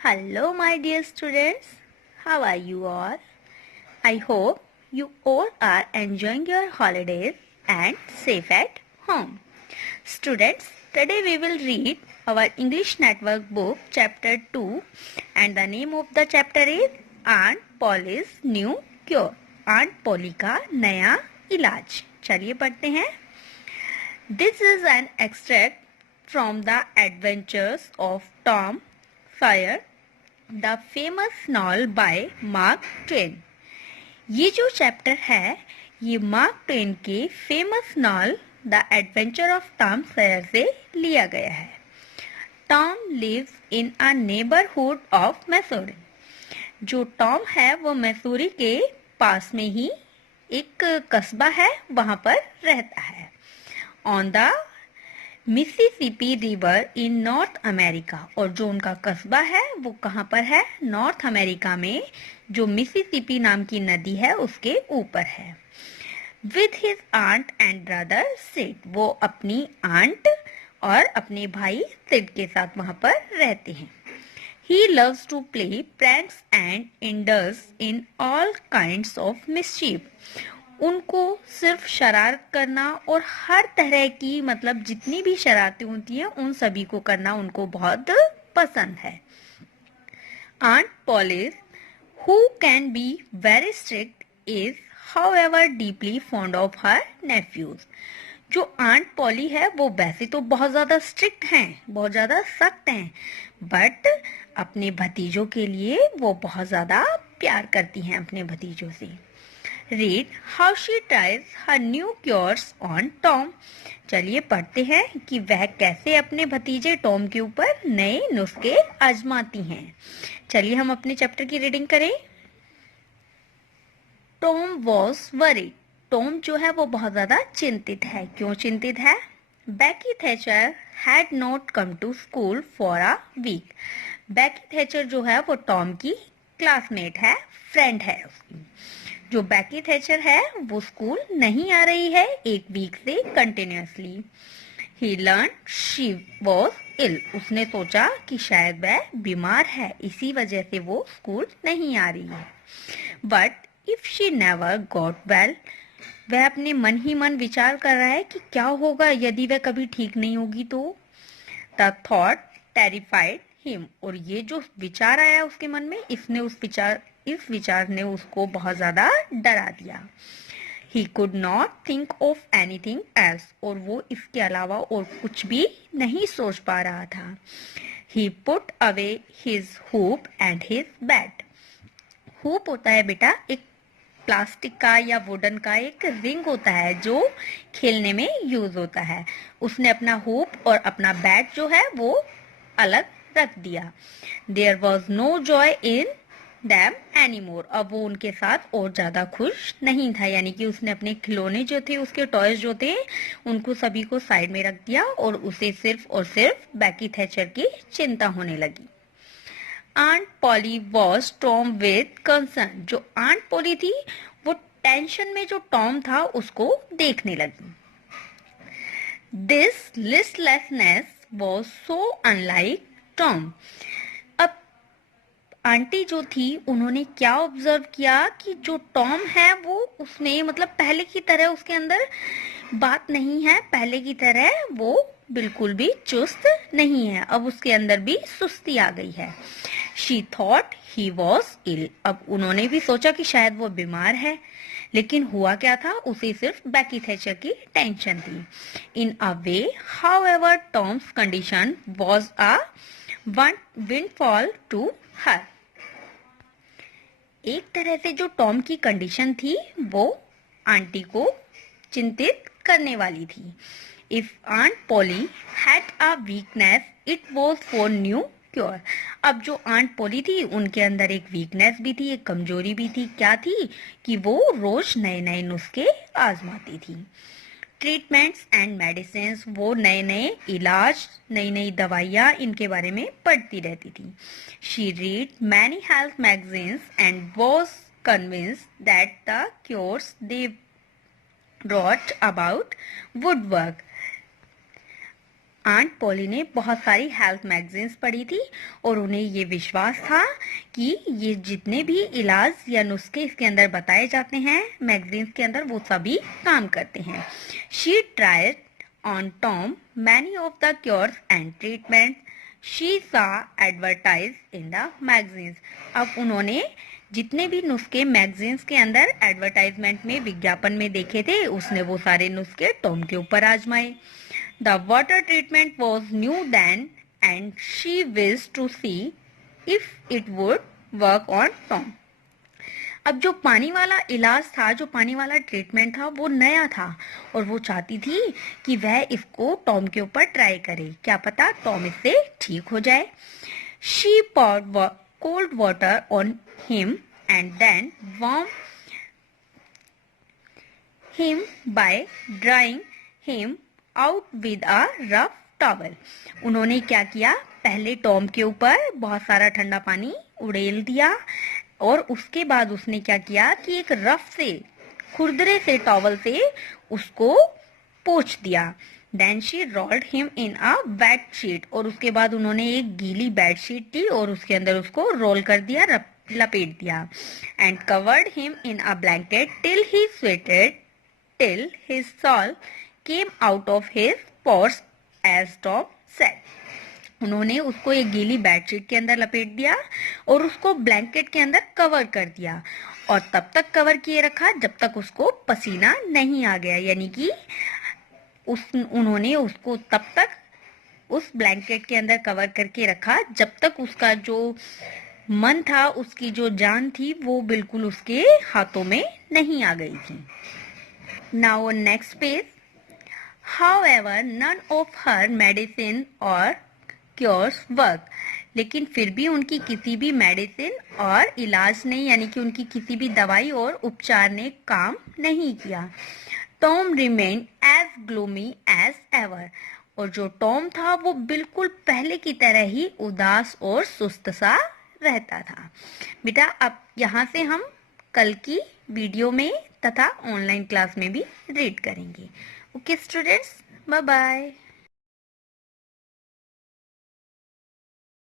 Hello, my dear students. How are you all? I hope you all are enjoying your holidays and safe at home. Students, today we will read our English Network book, Chapter 2, and the name of the chapter is Aunt Polly's New Cure. Aunt Polly का नया इलाज. चलिए पढ़ते हैं. This is an extract from the Adventures of Tom Sawyer, the famous novel by Mark Twain. ये जो chapter है ये मार्क ट्वेन के famous novel the adventure of Tom Sawyer से लिया गया है. Tom lives in a neighbourhood of Missouri. जो टॉम है वो मैसूरी के पास में ही एक कस्बा है, वहां पर रहता है. On the Mississippi river in north America. और जो उनका कस्बा है वो कहाँ पर है? नॉर्थ अमेरिका में, जो मिसिसिपी नाम की नदी है उसके ऊपर है. With his aunt and brother Sid. वो अपनी आंट और अपने भाई सिड के साथ वहां पर रहते हैं. He loves to play pranks and indulge in all kinds of mischief. उनको सिर्फ शरारत करना और हर तरह की मतलब जितनी भी शरारतें होती हैं उन सभी को करना उनको बहुत पसंद है. Aunt Polly's who can be very strict is however deeply fond of her nephews. जो आंट पॉली है वो वैसे तो बहुत ज्यादा स्ट्रिक्ट हैं, बहुत ज्यादा सख्त हैं, बट अपने भतीजों के लिए वो बहुत ज्यादा प्यार करती हैं अपने भतीजों से. Read how she tries her new cures on Tom. चलिए पढ़ते हैं कि वह कैसे अपने भतीजे टॉम के ऊपर नए नुस्खे आजमाती हैं. चलिए हम अपने चैप्टर की रीडिंग करें. Tom was worried. टॉम जो है वो बहुत ज्यादा चिंतित है. क्यों चिंतित है? Becky Thatcher had not come to school for a week. Becky Thatcher जो है वो टॉम की क्लासमेट है, फ्रेंड है उसकी. जो बेकी थैचर है वो स्कूल नहीं आ रही है एक वीक से continuously. He learn she was ill. उसने सोचा कि शायद वह बीमार है, इसी वजह से वो स्कूल नहीं आ रही है. But if she never got well. वह अपने मन ही मन विचार कर रहा है कि क्या होगा यदि वह कभी ठीक नहीं होगी तो. The thought terrified him. और ये जो विचार आया उसके मन में, इस विचार ने उसको बहुत ज्यादा डरा दिया. He could not think of anything else. और वो इसके अलावा और कुछ भी नहीं सोच पा रहा था. He put away his hoop and his bat. hoop होता है बेटा एक प्लास्टिक का या वुडन का एक रिंग होता है जो खेलने में यूज होता है. उसने अपना होप और अपना बैट जो है वो अलग रख दिया. There was no joy in them anymore. अब वो उनके साथ और ज्यादा खुश नहीं था, यानी कि उसने अपने खिलौने जो थे, उसके टॉयज जो थे, उनको सभी को साइड में रख दिया और उसे सिर्फ और सिर्फ बेकी थैचर की चिंता होने लगी. Aunt Polly was Tom with concern. जो आंट पॉली थी वो टेंशन में जो टॉम था उसको देखने लगी. This listlessness was so unlike Tom. Aunty जो थी उन्होंने क्या ऑब्जर्व किया कि जो टॉम है वो उसमें मतलब पहले की तरह उसके अंदर बात नहीं है, पहले की तरह वो बिल्कुल भी चुस्त नहीं है. अब उसके अंदर भी सुस्ती आ गई है. She thought he was ill. अब उन्होंने भी सोचा कि शायद वो बीमार है, लेकिन हुआ क्या था, उसे सिर्फ बेकी थैचर की टेंशन थी. In a way however Tom's condition was a windfall to her. एक तरह से जो टॉम की कंडीशन थी वो आंटी को चिंतित करने वाली थी. If Aunt Polly had a weakness it was for new cure. अब जो आंट पॉली थी उनके अंदर एक वीकनेस भी थी, एक कमजोरी भी थी. क्या थी? कि वो रोज नए नए नुस्खे आजमाती थी. Treatments and medicine. वो नए नए इलाज, नई नई दवाइयाँ, इनके बारे में पढ़ती रहती थी. She read many health magazines and was convinced that the cures they brought about would work. Aunt Polly ने बहुत सारी हेल्थ मैगजीन्स पढ़ी थी और उन्हें ये विश्वास था कि ये जितने भी इलाज या नुस्खे इसके अंदर बताए जाते हैं मैगजीन्स के अंदर, वो सभी काम करते हैं। She tried on Tom many of the cures and treatment she saw advertise in the magazines. अब उन्होंने जितने भी नुस्खे मैगजीन्स के अंदर एडवर्टाइजमेंट में, विज्ञापन में देखे थे, उसने वो सारे नुस्खे टॉम के ऊपर आजमाए। The water treatment was new then and she wish to see if it would work on Tom. अब जो पानी वाला इलाज था, जो पानी वाला ट्रीटमेंट था, वो नया था और वो चाहती थी कि वह इसको टॉम के ऊपर ट्राई करे, क्या पता टॉम इससे ठीक हो जाए। She poured cold water on him and then warmed him by drying him out with a rough towel। उन्होंने क्या किया, पहले टॉम के ऊपर बहुत सारा ठंडा पानी उड़ेल दिया और उसके बाद उसने क्या किया कि एक रफ से, खुरदरे से टॉवल से उसको पोंछ दिया। Then she rolled him in a wet sheet, और उसके बाद उन्होंने एक गीली बेडशीट ली और उसके अंदर उसको रोल कर दिया, लपेट दिया। And covered him in a blanket till he sweated till his soul came out of his pores, as Tom said। उन्होंने उसको एक गीली बेडशीट के अंदर लपेट दिया और उसको ब्लैंकेट के अंदर कवर कर दिया और तब तक कवर किए रखा जब तक उसको पसीना नहीं आ गया, यानी कि उन्होंने उसको तब तक उस ब्लैंकेट के अंदर कवर करके रखा जब तक उसका जो मन था, उसकी जो जान थी, वो बिल्कुल उसके हाथों में नहीं आ गई थी। Now next page. However none of her medicine और क्योर्स वर्क, लेकिन फिर भी उनकी किसी भी मेडिसिन और इलाज ने, यानी कि उनकी किसी भी दवाई और उपचार ने काम नहीं किया। Tom remain as gloomy as ever, और जो टॉम था वो बिल्कुल पहले की तरह ही उदास और सुस्त सा रहता था। बेटा अब यहाँ से हम कल की वीडियो में तथा ऑनलाइन क्लास में भी रीड करेंगे। Okay students, bye bye.